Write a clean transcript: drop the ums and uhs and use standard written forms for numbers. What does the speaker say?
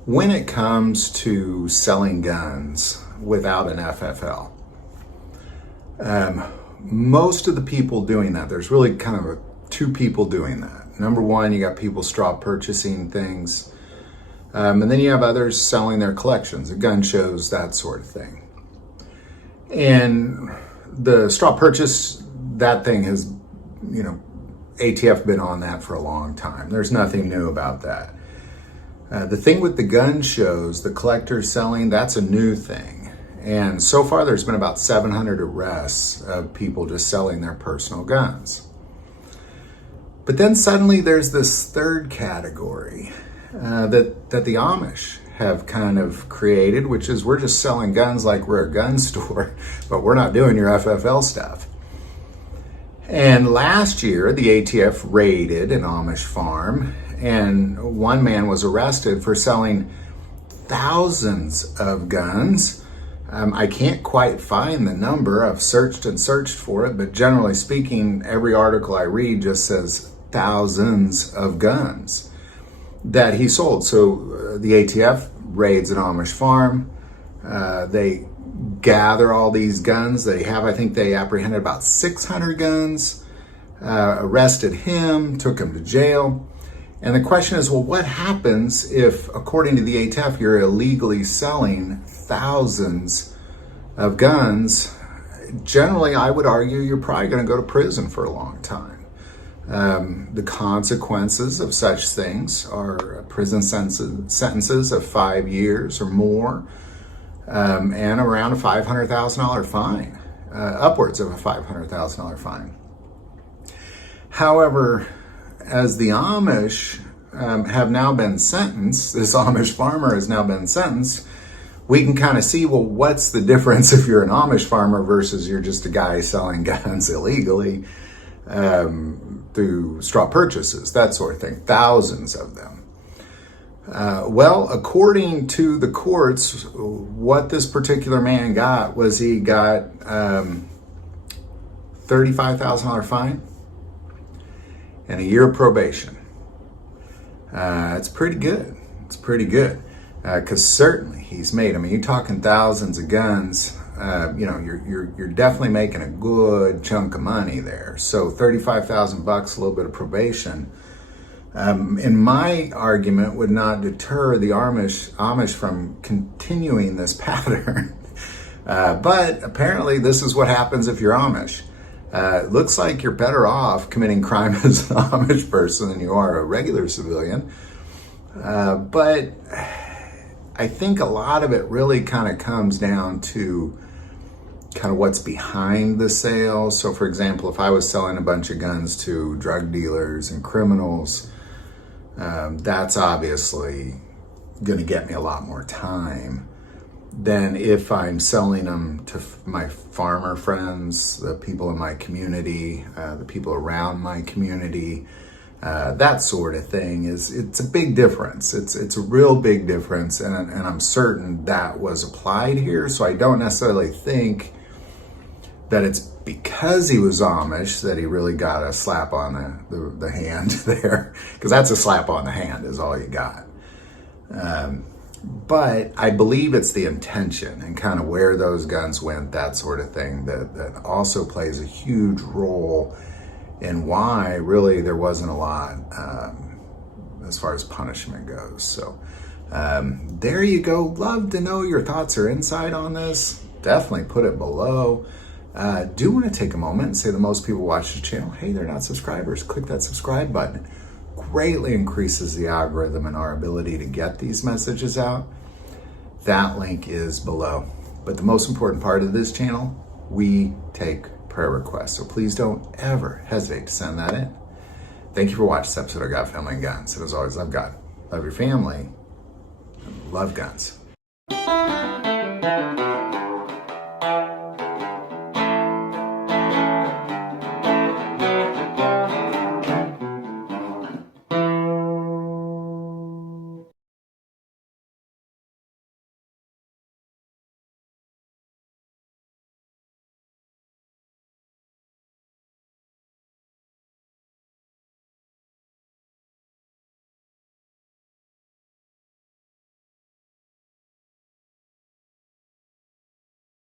When it comes to selling guns without an FFL, most of the people doing that, there's really kind of two people doing that. Number one, you got people straw purchasing things, and then you have others selling their collections at gun shows, that sort of thing. And the straw purchase, that thing has, ATF been on that for a long time. There's nothing new about that. The thing with the gun shows, the collectors selling, that's a new thing. And so far there's been about 700 arrests of people just selling their personal guns. But then suddenly there's this third category that the Amish have kind of created, which is we're just selling guns like we're a gun store, but we're not doing your FFL stuff. And last year, the ATF raided an Amish farm, and one man was arrested for selling thousands of guns. I can't quite find the number. I've searched and searched for it, but generally speaking, every article I read just says thousands of guns that he sold. So the ATF raids an Amish farm. They gather all these guns that he have. I think they apprehended about 600 guns, arrested him, took him to jail. And the question is, well, what happens if, according to the ATF, you're illegally selling thousands of guns? Generally, I would argue you're probably going to go to prison for a long time. The consequences of such things are prison sentences of 5 years or more, and around a $500,000 fine, upwards of a $500,000 fine. However, as the Amish have now been sentenced, this Amish farmer has now been sentenced, we can kind of see, well, what's the difference if you're an Amish farmer versus you're just a guy selling guns illegally through straw purchases, that sort of thing, thousands of them. Well, according to the courts, what this particular man got was he got $35,000 fine and a year of probation. It's pretty good. It's pretty good because certainly he's made. I mean, you're talking thousands of guns. You're definitely making a good chunk of money there. So $35,000, a little bit of probation. In my argument, would not deter the Amish from continuing this pattern. But apparently this is what happens if you're Amish. It looks like you're better off committing crime as an Amish person than you are a regular civilian. But I think a lot of it really kind of comes down to kind of what's behind the sale. So for example, if I was selling a bunch of guns to drug dealers and criminals, that's obviously going to get me a lot more time than if I'm selling them to my farmer friends, the people in my community, the people around my community, that sort of thing. It's a big difference. It's a real big difference, and I'm certain that was applied here. So I don't necessarily think that it's because he was Amish that he really got a slap on the hand there, because that's a slap on the hand is all you got. But I believe it's the intention and kind of where those guns went, that sort of thing, that also plays a huge role in why really there wasn't a lot as far as punishment goes. So there you go. Love to know your thoughts or insight on this. Definitely put it below. Do want to take a moment and say that most people watch the channel, hey, they're not subscribers. Click that subscribe button. Greatly increases the algorithm and our ability to get these messages out. That link is below. But the most important part of this channel, we take prayer requests. So please don't ever hesitate to send that in. Thank you for watching this episode of God, Family, and Guns. And as always, love God, love your family, and love guns.